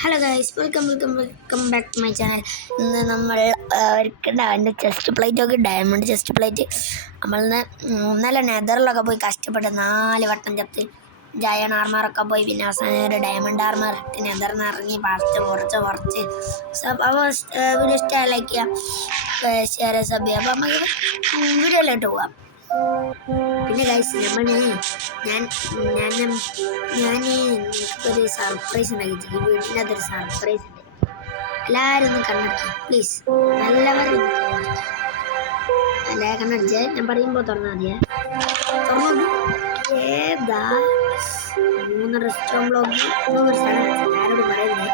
Hello guys, welcome back to my channel. ഇന്ന് നമ്മൾ എൻ്റെ ചെസ്റ്റ് പ്ലേറ്റ് ഒക്കെ ഡയമണ്ട് ചെസ്റ്റ് പ്ലേറ്റ് നമ്മളിന്ന് ഇന്നലെ നെതറിലൊക്കെ പോയി കഷ്ടപ്പെട്ട് 4 വട്ടം ചത്ത് ജയൺ ആർമറൊക്കെ പോയി പിന്നെ അവസാനം ഒരു ഡയമണ്ട് ആർമർ ഇട്ട് നെതറിന്ന് ഇറങ്ങി കുറച്ച് അപ്പോൾ വീഡിയോ ഇഷ്ടമായി ലൈക്ക് ചെയ്യാം, ഷെയർ സബ് ചെയ്യാം. അപ്പോൾ നമുക്ക് വീഡിയോയിലോട്ട് പോകാം. പിന്നെ ഗൈസ് ഞാൻ ഒരു സർപ്രൈസ് ഉണ്ടാക്കി. ഈ വീട്ടിനകത്തൊരു സർപ്രൈസ് ഉണ്ട്. എല്ലാവരും ഒന്ന് കണ്ണടിക്കുക പ്ലീസ്. എല്ലാവരും ഒന്ന് കണ്ണടിക്കുക. അല്ലേ കണ്ണടിച്ചേ, ഞാൻ പറയുമ്പോൾ തുറന്നാൽ മതിയേ. തുറന്നു ഏതാ 3 റെസ്റ്റോറൻറ്റ് ബ്ലോഗ് 3 സ്ഥലം ആരോട് പറയുന്നത്.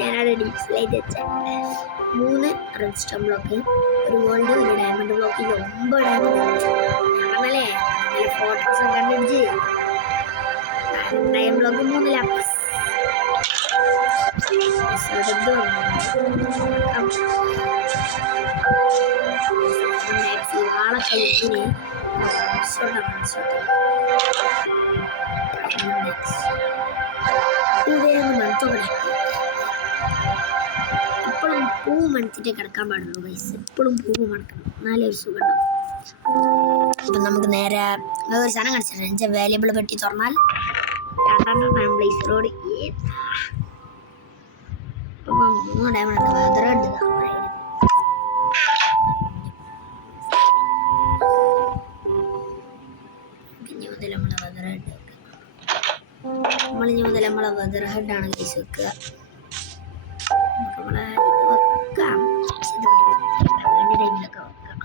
ഞാനവിടെ ഡിസ്പ്ലേറ്റ് വെച്ച 3 റെഡ്സ്റ്റോൺ ബ്ലോക്ക്, ഒരു ഗോൾഡ്, ഒരു ഡയമണ്ട് ബ്ലോക്ക്, 9 ഡയമണ്ട്. ഞാൻ പറഞ്ഞല്ലേ ഫോട്ടോസ് ഒക്കെ കണ്ടിടിച്ച്. Diamond block 3 lapse. ആളൊക്കെ ഇതിന് മണത്തോടെ എപ്പോഴും പൂവ് മണത്തിട്ടേ കിടക്കാൻ പാടുള്ളൂ ഗൈസ്. എപ്പോഴും പൂവ് മണക്കണം, എന്നാലേ ഒരു സുഖം ഉണ്ടാവും. അപ്പം നമുക്ക് നേരെ ഒരു സാധനം കാണിച്ചിട്ടുണ്ട്. എൻ്റെ വാല്യബിൾ പെട്ടി തുറന്നാൽ 2 പ്ലേസ് റോഡ്. ഇപ്പം 3 ഡയമണ്ട് വെതറുണ്ട്. നമ്മളെ വെതർ ഹെഡാണ് ഗൈസ് വെക്കുക. നമ്മളെ വെക്കാം ടൈമിലൊക്കെ വെക്കാം.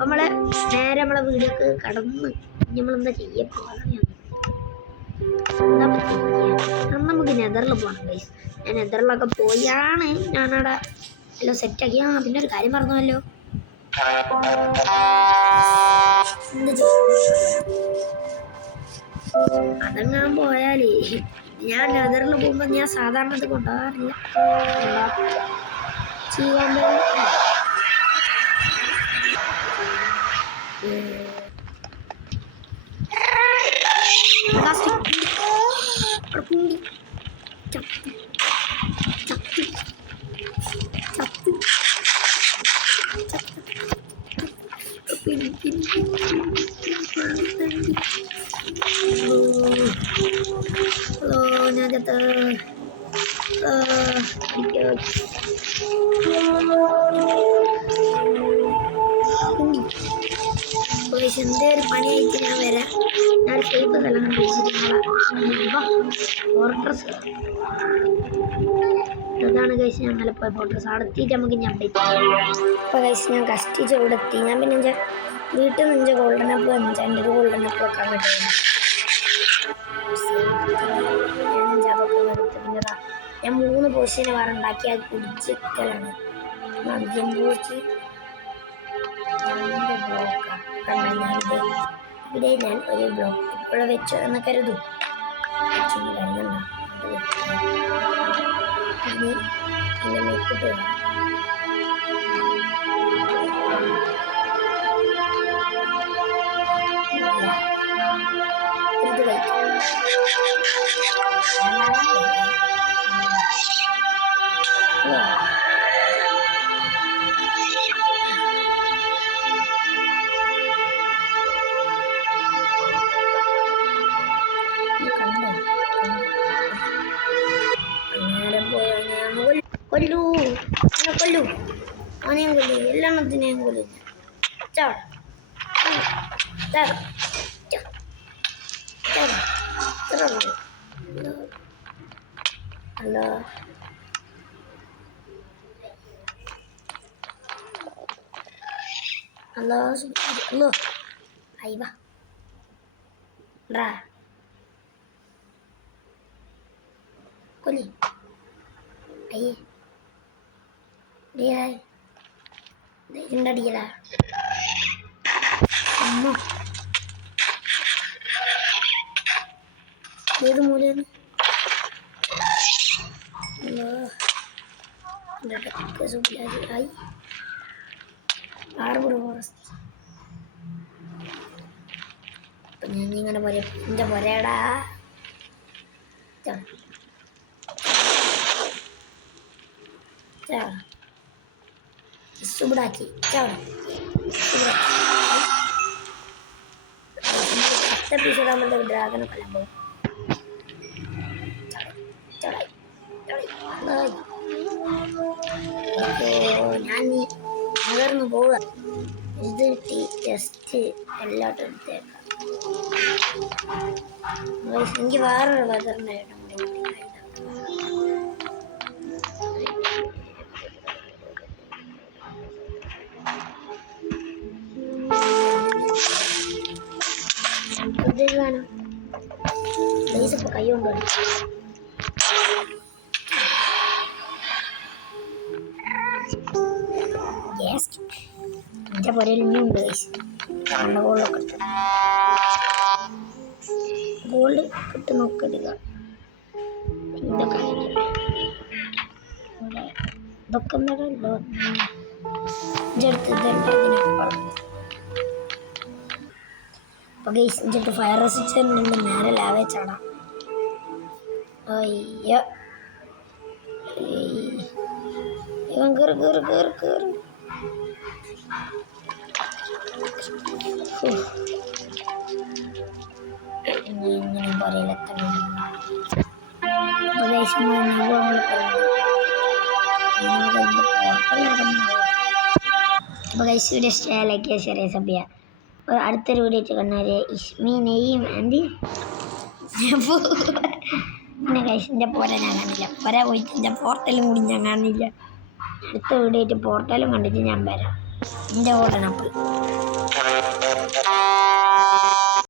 നമ്മളെ നേരെ നമ്മളെ വീടൊക്കെ കടന്ന് നമ്മളെന്താ ചെയ്യപ്പോഴാണ് നമുക്ക് നെതറിൽ പോകണം ഗൈസ്. ഞാൻ നെതറിലൊക്കെ പോയാണ് ഞാനവിടെ എല്ലാം സെറ്റാക്കി. പിന്നെ ഒരു കാര്യം പറഞ്ഞല്ലോ, അതെങ്ങാൻ പോയാലേ ഞാൻ നെതറിൽ പോകുമ്പോൾ ഞാൻ സാധാരണ ഇത് കൊണ്ടുപോകാറില്ല. ചെയ്യാൻ halo ഞാൻ ചത്ത് എന്തേ ഒരു പണിയായിട്ട് ഞാൻ വരാം. ഞാൻ സേഫ് സ്ഥലം ഫോർട്രസ്. അതാണ് കഴിച്ച് ഞാൻ നല്ല പോയ ഫോർട്രസ്. അവിടെ എത്തിയിട്ട് നമുക്ക് ഇനി അപ്ഡേറ്റ് ചെയ്യാം. അപ്പോൾ കഴിച്ച് ഞാൻ കഷ്ടിച്ച് ഇവിടെ എത്തി. ഞാൻ പിന്നെ എൻ്റെ വീട്ടിൽ നിന്ന് എൻ്റെ ഗോൾഡൻ അപ്പ് എൻ്റെ ഒരു ഗോൾഡൻ അപ്പ് വെക്കാൻ പറ്റും. ഞാൻ 3 പോർഷന് വേറെ ഉണ്ടാക്കി അത് കുടിച്ചിക്കലാണ്. മദ്യം പൂച്ച് 2 ബ്ലോക്കാണ്. ഇവിടെ ഞാൻ ഒരു ബ്ലോക്ക് ഇവിടെ വെച്ചു എന്ന് കരുതും. കൊല്ലൂ എന്നെ കൊല്ലൂ, അവനെയും കൊല്ലൂ, എല്ലാത്തിനെയും കൊല്ലൂ. ഹലോ ഹലോ ഹലോ അയ്യ കൊല്ലി അയ്യേ ധൈര്യണ്ടടിക്കലാ അമ്മ. ഏത് മൂലയാണ് ആയി ആർബർ ഫോറസ്റ്റ്. അപ്പം ഞാൻ ഇങ്ങനെ എൻ്റെ പൊരയടാ സുബിടാക്കി എപ്പിസോഡാകുമ്പോഴത്തേക്ക് ഡ്രാഗനെ കൊല്ലുമ്പോൾ ഞാൻ നഗർന്ന് പോവുക. ഇത് കിട്ടി ജസ്റ്റ് എല്ലാട്ടും എടുത്തേക്കാം. എനിക്ക് വേറൊരു വെതറിൻ്റെ ഇത് വേണം. പ്ലീസ് ഇപ്പോൾ കൈ കൊണ്ടുവരും. എൻ്റെ പുരയിൽ ഇനിയുണ്ട് നല്ല ഗോൾഡൊക്കെ ഇട്ട് ഗോൾഡ് കിട്ടി നോക്കരുത്. ഇതൊക്കെ ഇതൊക്കെ എന്താണല്ലോ അപ്പോൾ ഗൈസ് ഇഞ്ചിട്ട് ഫയർ റെസിസ്റ്റൻ്റ് നേരെ ലാവേ ചാടാം. അയ്യോ ഇവൻ കയറി ഇങ്ങനെ പുരയിലെത്തണം. അപ്പോൾ ഗൈസ് അപ്പോൾ ഗൈസ് വീഡിയോ ഇഷ്ടമായ ലൈക്ക് ചെയ്യുക, ഷെയർ ചെയ്യുക, സബ് ചെയ്യുക. അടുത്തൊരു വീഡിയോ കണ്ണാര് ഇഷ്മി നെയ്യും ആൻറ്റി പിന്നെ ഗൈസിൻ്റെ പോരെ ഞാൻ കാണില്ല. പോരാ പോയിട്ട് എൻ്റെ പോർട്ടലും കൂടി ഞാൻ കാണില്ല. അടുത്ത വീഡിയോ ആയിട്ട് പോർട്ടലും കണ്ടിട്ട് ഞാൻ വരാം. എൻ്റെ ഓടണം അപ്പോൾ